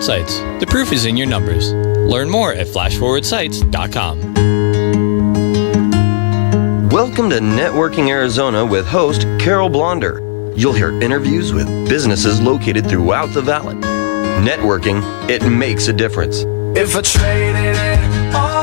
Sites. The proof is in your numbers. Learn more at flashforwardsites.com. Welcome to Networking Arizona with host Carol Blonder. You'll hear interviews with businesses located throughout the valley. Networking, it makes a difference. If I traded it all.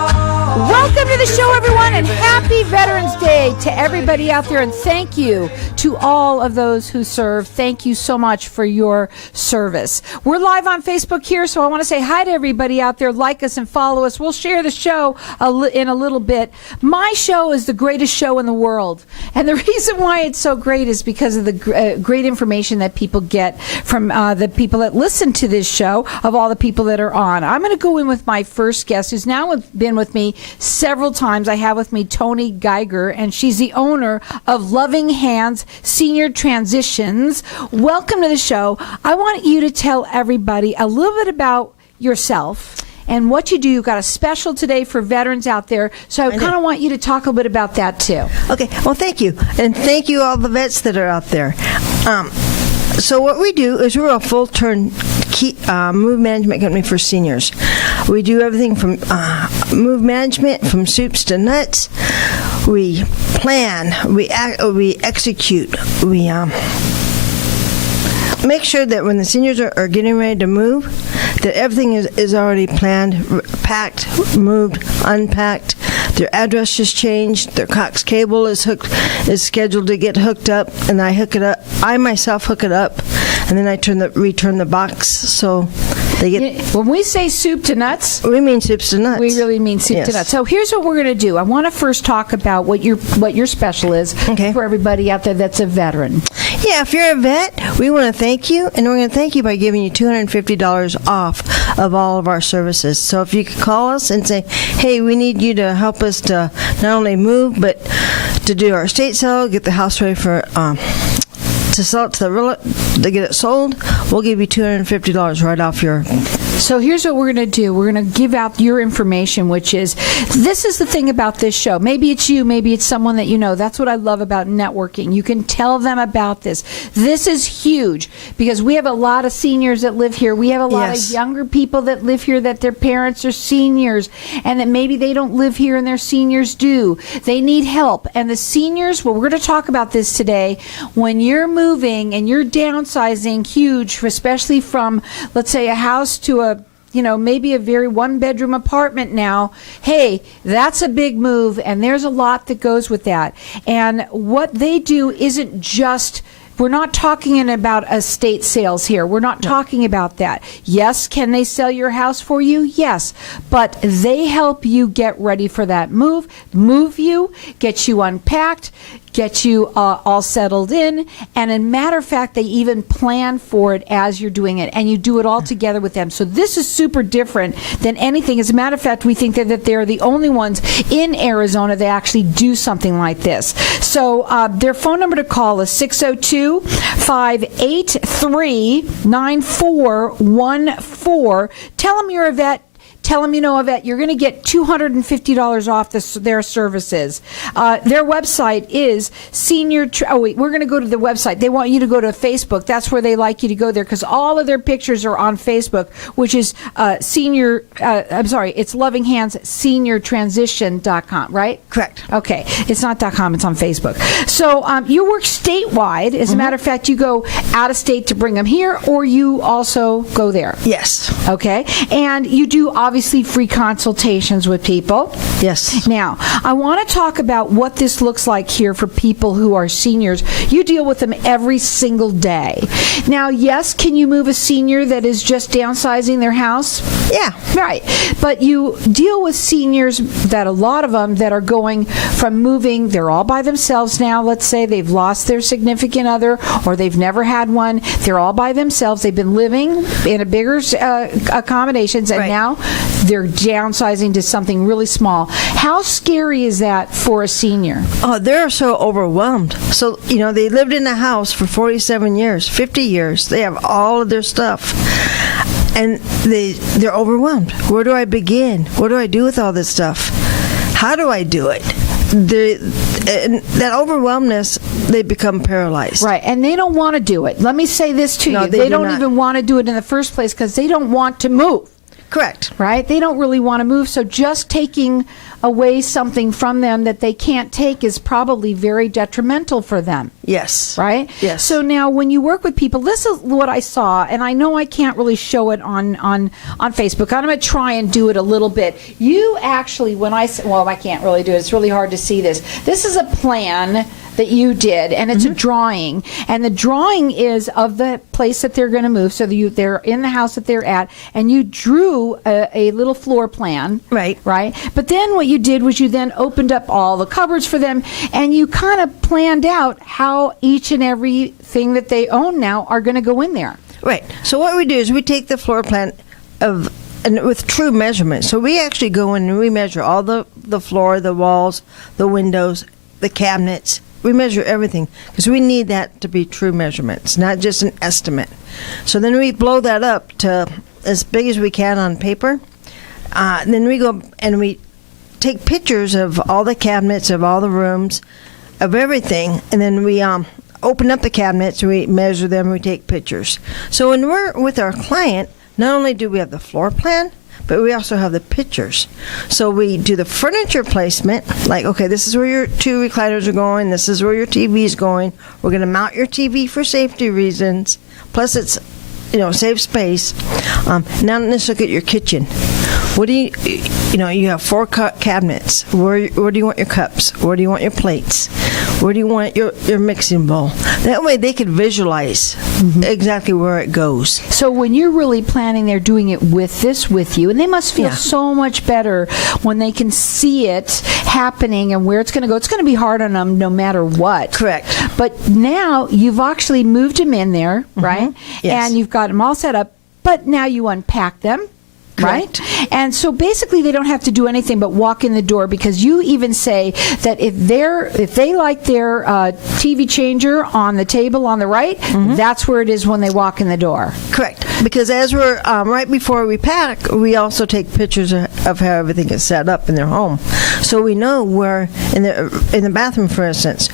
Welcome to the show, everyone, and happy Veterans Day to everybody out there. And thank you to all of those who serve. Thank you so much for your service. We're live on Facebook here, so I want to say hi to everybody out there. Like us and follow us. We'll share the show in a little bit. My show is the greatest show in the world. And the reason why it's so great is because of the great information that people get from the people that listen to this show, of all the people that are on. I'm going to go in with my first guest, who's now been with me several times. I have with me Toni Geiger, and she's the owner of Loving Hands Senior Transitions. Welcome to the show. I want you to tell everybody a little bit about yourself and what you do. You've got a special today for veterans out there, so I kind of want you to talk a little bit about that too. Okay, well, thank you. And thank you all the vets that are out there. So what we do is we're a full-turn move management company for seniors. We do everything from move management, from soups to nuts. We plan, we execute, we make sure that when the seniors are getting ready to move, that everything is already planned, packed, moved, unpacked. Their address just changed. Their coax cable is scheduled to get hooked up, and I myself hook it up, and then I return the box. So they get. When we say soup to nuts, we mean soups to nuts. We really mean soup to nuts. So here's what we're going to do. I want to first talk about what your special is for everybody out there that's a veteran. Yeah, if you're a vet, we want to thank you, and we're going to thank you by giving you $250 off of all of our services. So if you could call us and say, hey, we need you to help us to not only move, but to do our estate sale, get the house ready for to sell it to get it sold, we'll give you $250 right off your. So here's what we're going to do. We're going to give out your information, which is, this is the thing about this show. Maybe it's you, maybe it's someone that you know. That's what I love about networking. You can tell them about this. This is huge because we have a lot of seniors that live here. We have a lot of younger people that live here that their parents are seniors and that maybe they don't live here and their seniors do. They need help. And the seniors, well, we're going to talk about this today. When you're moving and you're downsizing huge, especially from, let's say, a house to maybe a very one-bedroom apartment now. Hey, that's a big move, and there's a lot that goes with that. And what they do isn't just, we're not talking about estate sales here. We're not talking about that. Yes, can they sell your house for you? Yes. But they help you get ready for that move you, get you unpacked, get you all settled in, and as a matter of fact, they even plan for it as you're doing it, and you do it all together with them. So this is super different than anything. As a matter of fact, we think that they're the only ones in Arizona that actually do something like this. So their phone number to call is 602-583-9414. Tell them you're a vet. Tell them you know a vet. You're going to get $250 off their services. Their website is we're going to go to the website. They want you to go to Facebook. That's where they like you to go there because all of their pictures are on Facebook, which is it's Loving Hands SeniorTransition.com, right? Correct. Okay. It's not .com. It's on Facebook. So you work statewide. As a matter of fact, you go out of state to bring them here, or you also go there. Yes. Okay. And you do obviously free consultations with people. Yes. Now, I want to talk about what this looks like here for people who are seniors. You deal with them every single day. Now, yes, can you move a senior that is just downsizing their house? Yeah. Right. But you deal with seniors that a lot of them that are going from moving, they're all by themselves now. Let's say they've lost their significant other or they've never had one. They're all by themselves. They've been living in a bigger accommodations and now they're downsizing to something really small. How scary is that for a senior? Oh, they're so overwhelmed. So, they lived in a house for 47 years, 50 years. They have all of their stuff. And they're overwhelmed. Where do I begin? What do I do with all this stuff? How do I do it? that overwhelmness, they become paralyzed. Right, and they don't want to do it. Let me say this to No, you. they They do don't not. even want to do it in the first place because they don't want to move. Correct. Right? They don't really want to move. So just taking away something from them that they can't take is probably very detrimental for them. Yes. Right? Yes. So now when you work with people, this is what I saw, and I know I can't really show it on Facebook. I'm going to try and do it a little bit. You actually, when I can't really do it. It's really hard to see this. This is a plan that you did, and it's a drawing, and the drawing is of the place that they're going to move. So they're in the house that they're at, and you drew a little floor plan. Right. But then what you did was you then opened up all the cupboards for them, and you kind of planned out how each and every thing that they own now are going to go in there. Right. So what we do is we take the floor plan and with true measurements. So we actually go in and we measure all the floor, the walls, the windows, the cabinets. We measure everything because we need that to be true measurements, not just an estimate. So then we blow that up to as big as we can on paper. Then we go and we take pictures of all the cabinets, of all the rooms, of everything, and then we open up the cabinets, we measure them, we take pictures. So when we're with our client, not only do we have the floor plan, but we also have the pictures. So we do the furniture placement, like, okay, this is where your 2 recliners are going, this is where your TV is going. We're going to mount your TV for safety reasons. Plus, it's, save space. Now let's look at your kitchen. What do you have 4 cabinets. Where do you want your cups? Where do you want your plates? Where do you want your mixing bowl? That way they could visualize exactly where it goes. So when you're really planning, they're doing it with you, and they must feel Yeah. so much better when they can see it happening and where it's going to go. It's going to be hard on them no matter what. Correct. But now you've actually moved them in there, right? Yes. And you've got them all set up, but now you unpack them. Correct. Right? And so basically they don't have to do anything but walk in the door, because you even say that if they like their TV changer on the table on the right, that's where it is when they walk in the door. Correct. Because as we're right before we pack, we also take pictures of how everything is set up in their home, so we know where in the bathroom, for instance,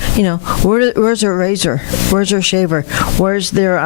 where's their razor, where's their shaver, where's their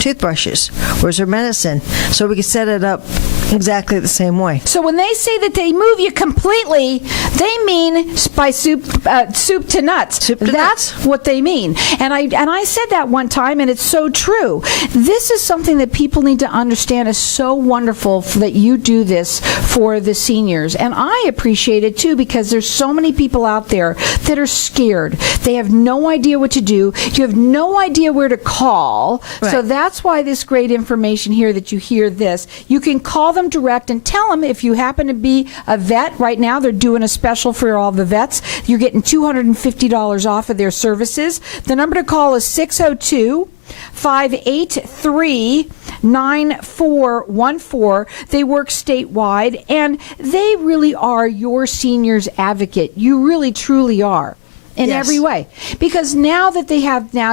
toothbrushes, where's their medicine, so we can set it up exactly the same way. So when they say that they move you completely, they mean by soup to nuts. Soup to That's nuts. what they mean. And I said that one time, and it's so true. This is something that people need to understand is so wonderful that you do this for the seniors. And I appreciate it too, because there's so many people out there that are scared. They have no idea what to do. You have no idea where to call. Right. So that's why this great information here that you hear this. You can call them direct and tell them, if you happen to be a vet right now, they're doing a special for all the vets. You're getting $250 off of their services. The number to call is 602-583-9414. They work statewide, and they really are your seniors advocate. You really, truly are. In Yes. every way. Because now that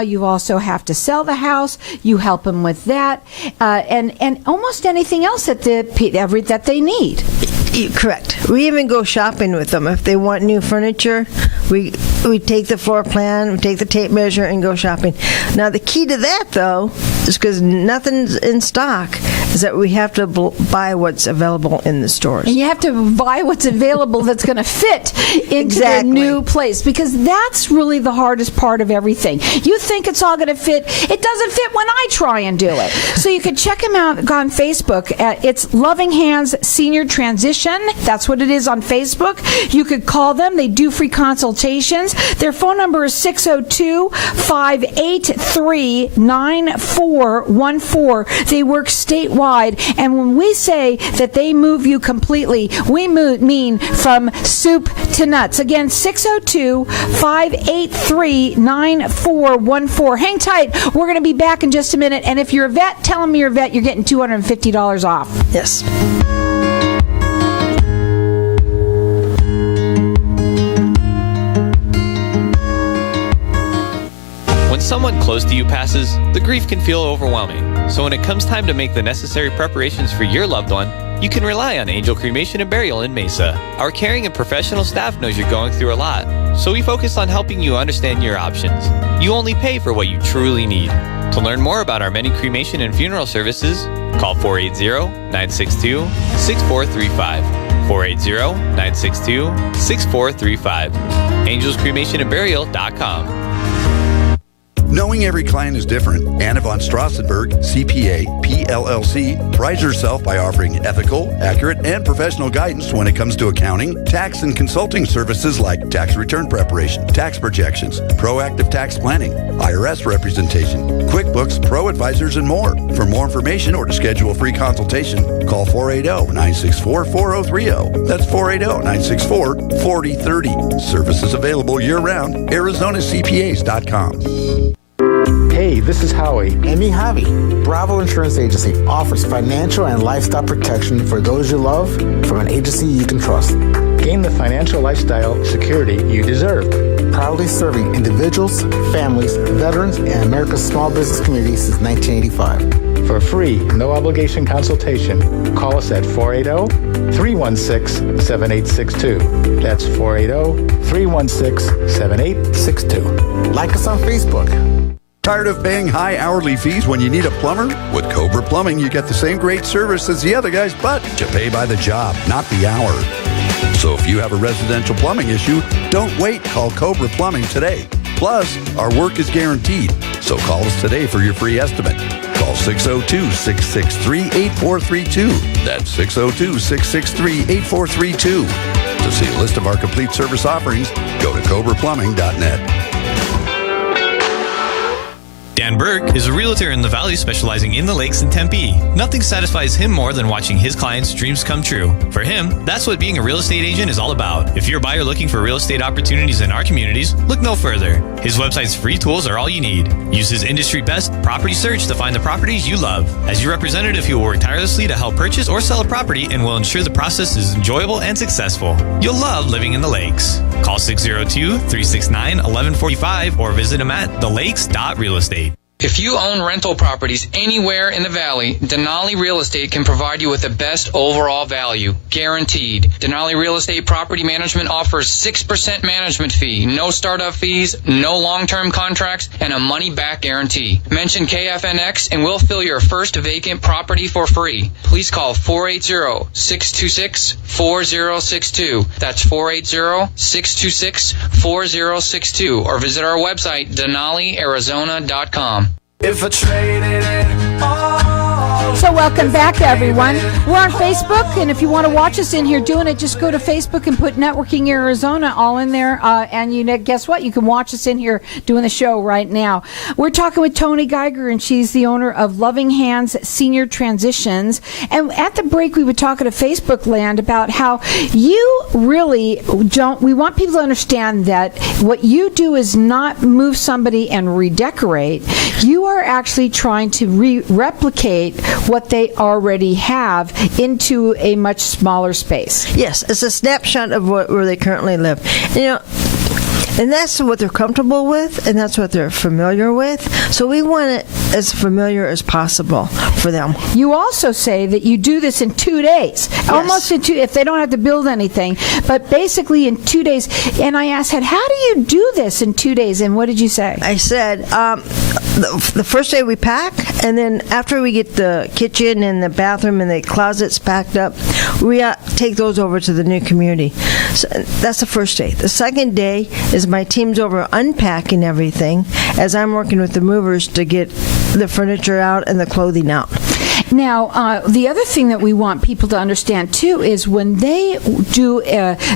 you also have to sell the house, you help them with that, and almost anything else that they need. Correct. We even go shopping with them. If they want new furniture, we take the floor plan, we take the tape measure, and go shopping. Now, the key to that, though, is because nothing's in stock, is that we have to buy what's available in the stores. And you have to buy what's available that's going to fit into Exactly. the new place, because that's really the hardest part of everything. You think it's all going to fit. It doesn't fit when I try and do it. So you can check them out on Facebook. It's Loving Hands Senior Transition. That's what it is on Facebook. You could call them. They do free consultations. Their phone number is 602-583-9414. They work statewide. And when we say that they move you completely, we mean from soup to nuts. Again, 602-583-9414. Hang tight. We're going to be back in just a minute. And if you're a vet, tell them you're a vet. You're getting $250 off. Yes. When someone close to you passes, the grief can feel overwhelming. So when it comes time to make the necessary preparations for your loved one, you can rely on Angel Cremation and Burial in Mesa. Our caring and professional staff knows you're going through a lot, so we focus on helping you understand your options. You only pay for what you truly need. To learn more about our many cremation and funeral services, call 480-962-6435. 480-962-6435. AngelsCremationandBurial.com. Knowing every client is different, Anna von Strassenberg, CPA, PLLC, prides herself by offering ethical, accurate, and professional guidance when it comes to accounting, tax, and consulting services like tax return preparation, tax projections, proactive tax planning, IRS representation, QuickBooks, Pro Advisors, and more. For more information or to schedule a free consultation, call 480-964-4030. That's 480-964-4030. Services available year-round. ArizonaCPAs.com. Hey, this is Howie. And me, Javi. Bravo Insurance Agency offers financial and lifestyle protection for those you love from an agency you can trust. Gain the financial lifestyle security you deserve. Proudly serving individuals, families, veterans, and America's small business community since 1985. For a free, no-obligation consultation, call us at 480-316-7862. That's 480-316-7862. Like us on Facebook. Tired of paying high hourly fees when you need a plumber? With Cobra Plumbing, you get the same great service as the other guys, but you pay by the job, not the hour. So if you have a residential plumbing issue, don't wait. Call Cobra Plumbing today. Plus, our work is guaranteed. So call us today for your free estimate. Call 602-663-8432. That's 602-663-8432. To see a list of our complete service offerings, go to cobraplumbing.net. Dan Burke is a realtor in the Valley specializing in the lakes in Tempe. Nothing satisfies him more than watching his clients' dreams come true. For him, that's what being a real estate agent is all about. If you're a buyer looking for real estate opportunities in our communities, look no further. His website's free tools are all you need. Use his industry-best property search to find the properties you love. As your representative, he will work tirelessly to help purchase or sell a property and will ensure the process is enjoyable and successful. You'll love living in the lakes. Call 602-369-1145 or visit him at thelakes.realestate. If you own rental properties anywhere in the Valley, Denali Real Estate can provide you with the best overall value, guaranteed. Denali Real Estate Property Management offers 6% management fee, no startup fees, no long-term contracts, and a money-back guarantee. Mention KFNX and we'll fill your first vacant property for free. Please call 480-626-4062. That's 480-626-4062 or visit our website, DenaliArizona.com. If I traded it all. So welcome back, everyone. We're on Facebook, and if you want to watch us in here doing it, just go to Facebook and put Networking Arizona all in there. And you know, guess what? You can watch us in here doing the show right now. We're talking with Toni Geiger, and she's the owner of Loving Hands Senior Transitions. And at the break, we were talking to Facebook Land about how you really don't. We want people to understand that what you do is not move somebody and redecorate. You are actually trying to replicate what they already have into a much smaller space. Yes, it's a snapshot of where they currently live. You know, and that's what they're comfortable with, and that's what they're familiar with. So we want it as familiar as possible for them. You also say that you do this in 2 days, yes. Almost in 2, if they don't have to build anything, but basically in 2 days. And I asked, how do you do this in 2 days? And what did you say? I said, the first day we pack, and then after we get the kitchen and the bathroom and the closets packed up, we take those over to the new community. So that's the first day. The second day is my team's over unpacking everything as I'm working with the movers to get the furniture out and the clothing out. Now, the other thing that we want people to understand, too, is when they do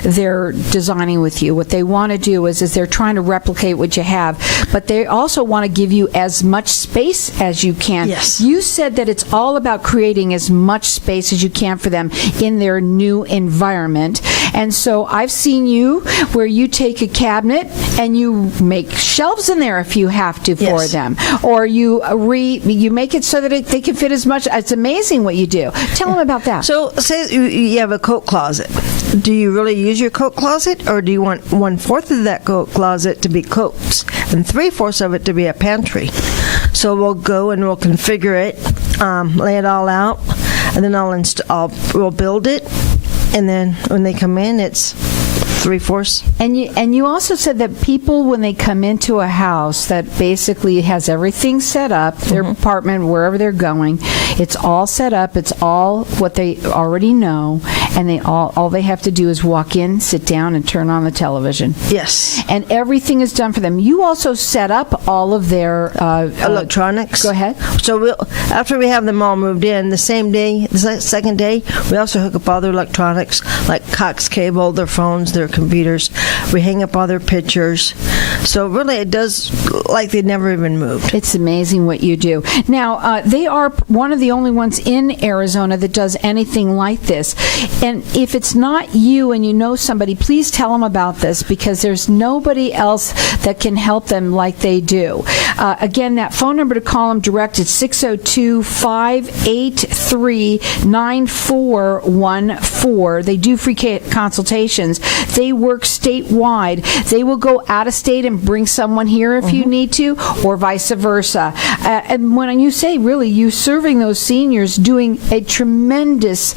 their designing with you, what they want to do is they're trying to replicate what you have, but they also want to give you as much space as you can. Yes. You said that it's all about creating as much space as you can for them in their new environment. And so I've seen you where you take a cabinet and you make shelves in there if you have to for them. Or you make it so that they can fit as much. It's amazing what you do. Tell them about that. So say you have a coat closet. Do you really use your coat closet, or do you want 1/4 of that coat closet to be coats and 3/4 of it to be a pantry? So we'll go and we'll configure it, lay it all out. and then we'll build it, and then when they come in, it's 3/4. And you also said that people, when they come into a house that basically has everything set up, their apartment, wherever they're going, it's all set up, it's all what they already know, and all they have to do is walk in, sit down, and turn on the television. Yes. And everything is done for them. You also set up all of their electronics. Go ahead. So after we have them all moved in, the same day, the second day, we also hook up all their electronics, like coax cable, their phones, their computers. We hang up all their pictures. So really, it does like they never even moved. It's amazing what you do. Now, they are one of the only ones in Arizona that does anything like this. And if it's not you and you know somebody, please tell them about this, because there's nobody else that can help them like they do. Again, that phone number to call them direct is 602-583-9414. They do free consultations. They work statewide. They will go out of state and bring someone here if you need to, or vice versa. And when you say, really, you serving those seniors, doing a tremendous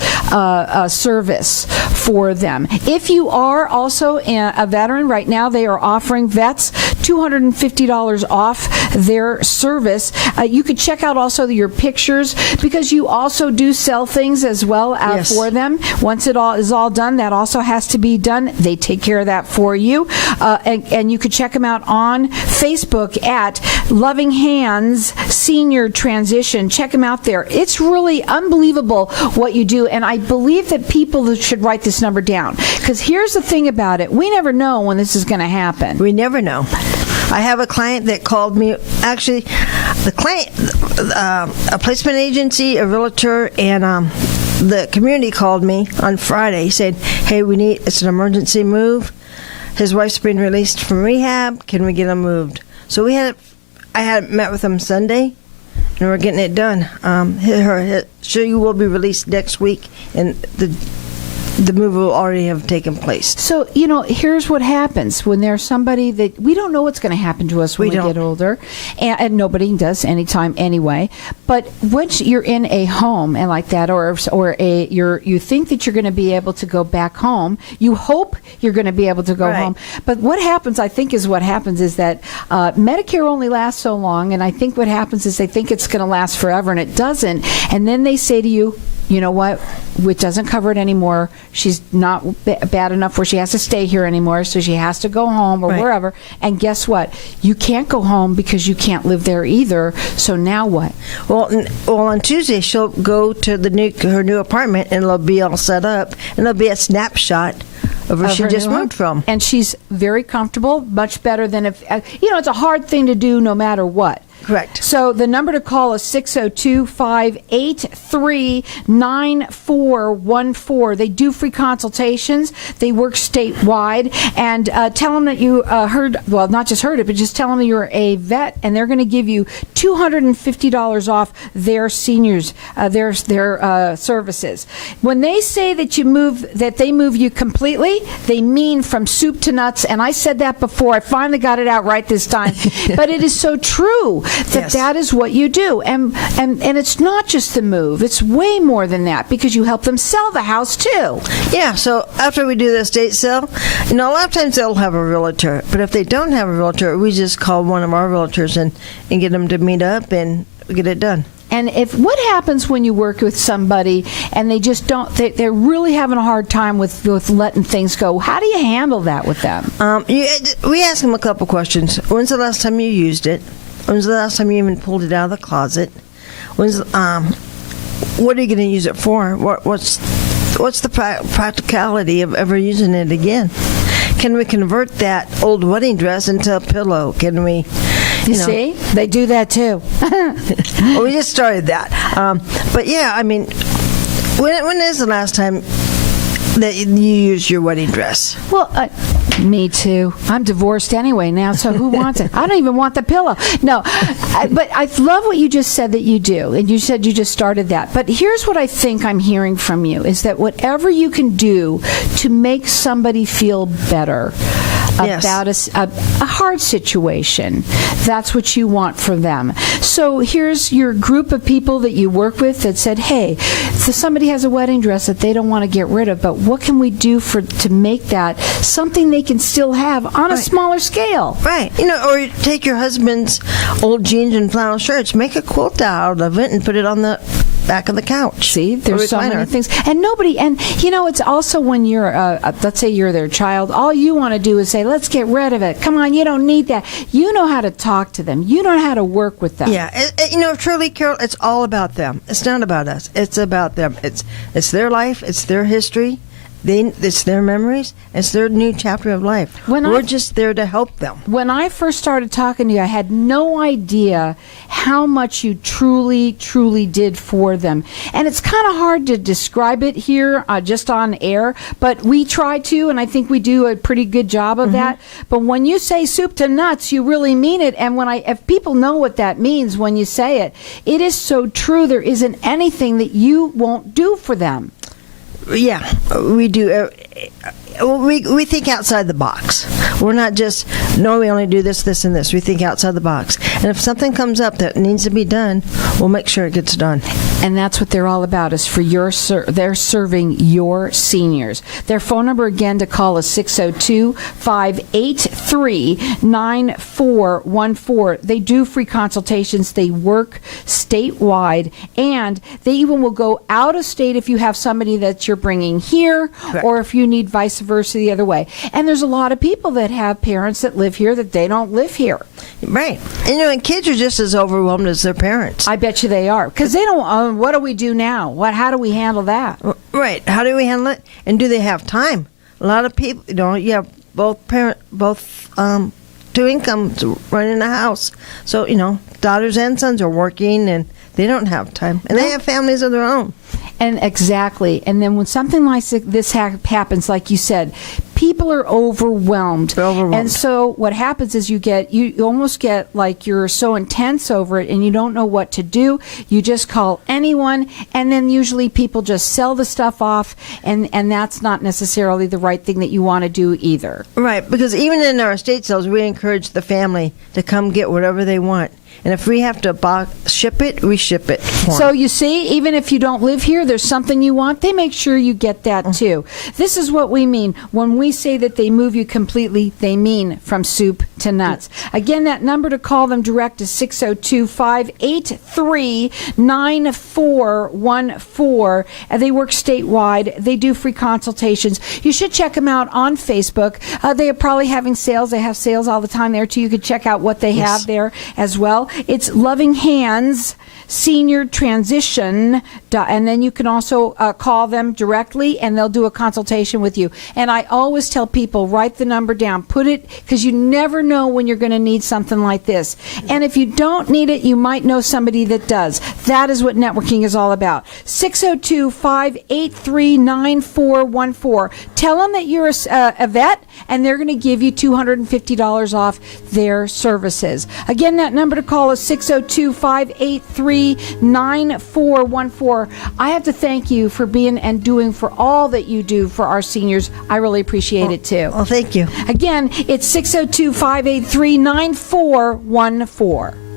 service for them. If you are also a veteran, right now they are offering vets $250 off their service. You could check out also your pictures, because you also do sell things as well for them. Once it all is all done, that also has to be done. They take care of that for you. And you could check them out on Facebook at Loving Hands Senior Transition. Check them out there. It's really unbelievable what you do, and I believe that people should write this number down, because here's the thing about it. We never know when this is going to happen. We never know. I have a client that called me. Actually, the client, a placement agency, a realtor, and the community called me on Friday. He said, "Hey, it's an emergency move. His wife's been released from rehab. Can we get him moved?" So I had met with him Sunday, and we're getting it done. She will be released next week, and the move will already have taken place. So, here's what happens when there's somebody that we don't know what's going to happen to us when we get older, and nobody does anytime anyway. But once you're in a home and like that, or you think that you're going to be able to go back home, you hope you're going to be able to go home. But what happens, I think, is that Medicare only lasts so long, and I think what happens is they think it's going to last forever, and it doesn't. And then they say to you, you know what? It doesn't cover it anymore. She's not bad enough where she has to stay here anymore, so she has to go home or wherever. And guess what? You can't go home because you can't live there either. So now what? Well, on Tuesday she'll go to her new apartment, and it'll be all set up, and it'll be a snapshot of where she just moved from. And she's very comfortable, much better than if it's a hard thing to do no matter what. Correct. So the number to call is 602-583-9414. They do free consultations. They work statewide. And tell them that you not just heard it, but just tell them you're a vet, and they're going to give you $250 off their seniors, their services. When they say that they move you completely, they mean from soup to nuts. And I said that before. I finally got it out right this time. But it is so true. That is what you do, and it's not just the move; it's way more than that, because you help them sell the house too. Yeah. So after we do the estate sale, a lot of times they'll have a realtor, but if they don't have a realtor, we just call one of our realtors and get them to meet up and get it done. And what happens when you work with somebody and they just they're really having a hard time with letting things go? How do you handle that with them? We ask them a couple questions. When's the last time you used it? When's the last time you even pulled it out of the closet? What are you going to use it for? What's the practicality of ever using it again? Can we convert that old wedding dress into a pillow? Can we? You see, they do that too. Well, we just started that. But yeah, I mean, when is the last time that you used your wedding dress? Well, me too. I'm divorced anyway now, so who wants it? I don't even want the pillow. No, but I love what you just said that you do, and you said you just started that. But here's what I think I'm hearing from you, is that whatever you can do to make somebody feel better, about a hard situation. That's what you want for them. So here's your group of people that you work with that said, hey, so somebody has a wedding dress that they don't want to get rid of, but what can we do to make that something they can still have on a smaller scale? Right. Or take your husband's old jeans and flannel shirts, make a quilt out of it and put it on the back of the couch. See, there's so many things. And it's also when you're, let's say you're their child, all you want to do is say, let's get rid of it. Come on, you don't need that. You know how to talk to them. You know how to work with them. Yeah. Truly, Carol, it's all about them. It's not about us. It's about them. It's their life. It's their history. It's their memories. It's their new chapter of life. We're just there to help them. When I first started talking to you, I had no idea how much you truly, truly did for them. And it's kind of hard to describe it here just on air, but we try to, and I think we do a pretty good job of that. But when you say soup to nuts, you really mean it. And if people know what that means when you say it, it is so true. There isn't anything that you won't do for them. Yeah, we do. We think outside the box. We're not just, no, we only do this, this, and this. We think outside the box. And if something comes up that needs to be done, we'll make sure it gets done. And that's what they're all about, is for they're serving your seniors. Their phone number again to call is 602-583-9414. They do free consultations. They work statewide, and they even will go out of state if you have somebody that you're bringing here. Correct. Or if you need vice versa the other way. And there's a lot of people that have parents that live here that they don't live here. Right. And kids are just as overwhelmed as their parents. I bet you they are, because they don't. What do we do now? How do we handle that? Right. How do we handle it? And do they have time? A lot of people, you have both two incomes running a house. So, daughters and sons are working, and they don't have time. And they have families of their own. And exactly. And then when something like this happens, like you said, people are overwhelmed. And so what happens is you almost get like you're so intense over it and you don't know what to do. You just call anyone, and then usually people just sell the stuff off, and that's not necessarily the right thing that you want to do either. Right, because even in our estate sales, we encourage the family to come get whatever they want. And if we have to ship it, we ship it for them. So you see, even if you don't live here, there's something you want, they make sure you get that too. This is what we mean. When we say that they move you completely, they mean from soup to nuts. Again, that number to call them direct is 602-583-9414. They work statewide. They do free consultations. You should check them out on Facebook. They are probably having sales. They have sales all the time there too. You could check out what they have there as well. It's Loving Hands Senior Transition, and then you can also call them directly, and they'll do a consultation with you. And I always tell people, write the number down, put it, because you never know when you're going to need something like this. And if you don't need it, you might know somebody that does. That is what networking is all about. 602-583-9414. Tell them that you're a vet, and they're going to give you $250 off their services. Again, that number to call is 602-583-9414. I have to thank you for being and doing for all that you do for our seniors. I really appreciate it too. Well, thank you. Again, it's 602-583-9414.